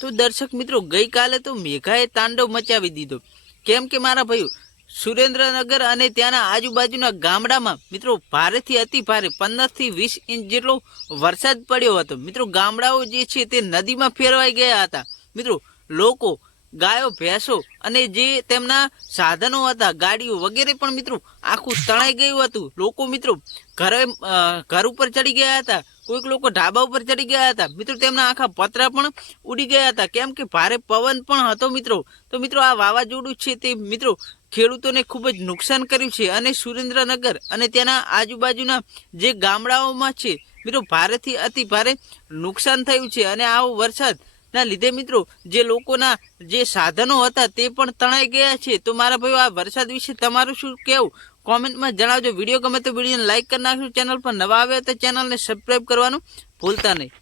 તો દર્શક મિત્રો ગઈકાલે તો મેઘાએ તાંડવ મચાવી દીધો. કેમ કે મારા ભાઈઓ સુરેન્દ્રનગર અને ત્યાંના આજુબાજુના ગામડામાં મિત્રો ભારેથી અતિ ભારે 15 થી 20 ઇંચ જેટલો વરસાદ પડ્યો હતો. મિત્રો ગામડાઓ જે છે તે નદીમાં ફેરવાઈ ગયા હતા. મિત્રો લોકો, ગાયો, ભેંસો અને જે તેમના સાધનો હતા, ગાડીઓ વગેરે પણ મિત્રો આખું તણાઈ ગયું હતું. લોકો મિત્રો ઘર ઉપર ચડી ગયા હતા, કોઈક લોકો ઢાબા ઉપર ચડી ગયા હતા. મિત્રો તેમના આખા પતરા પણ ઉડી ગયા હતા, કેમ કે ભારે પવન પણ હતો મિત્રો. તો મિત્રો આ વાવાઝોડું છે તે મિત્રો ખેડૂતોને ખૂબ જ નુકસાન કર્યું છે અને સુરેન્દ્રનગર અને તેના આજુબાજુના જે ગામડાઓમાં છે મિત્રો ભારેથી અતિ ભારે નુકસાન થયું છે. અને આવો વરસાદના લીધે મિત્રો જે લોકોના જે સાધનો હતા તે પણ તણાઈ ગયા છે. તો મારા ભાઈઓ આ વરસાદ વિશે તમારું શું કહેવું કોમેન્ટમાં જણાવજો. વિડીયો ગમે તો વિડીયોને લાઈક કરી નાખજો. ચેનલ પર નવા આવે તો ચેનલને સબસ્ક્રાઈબ કરવાનું ભૂલતા નહીં.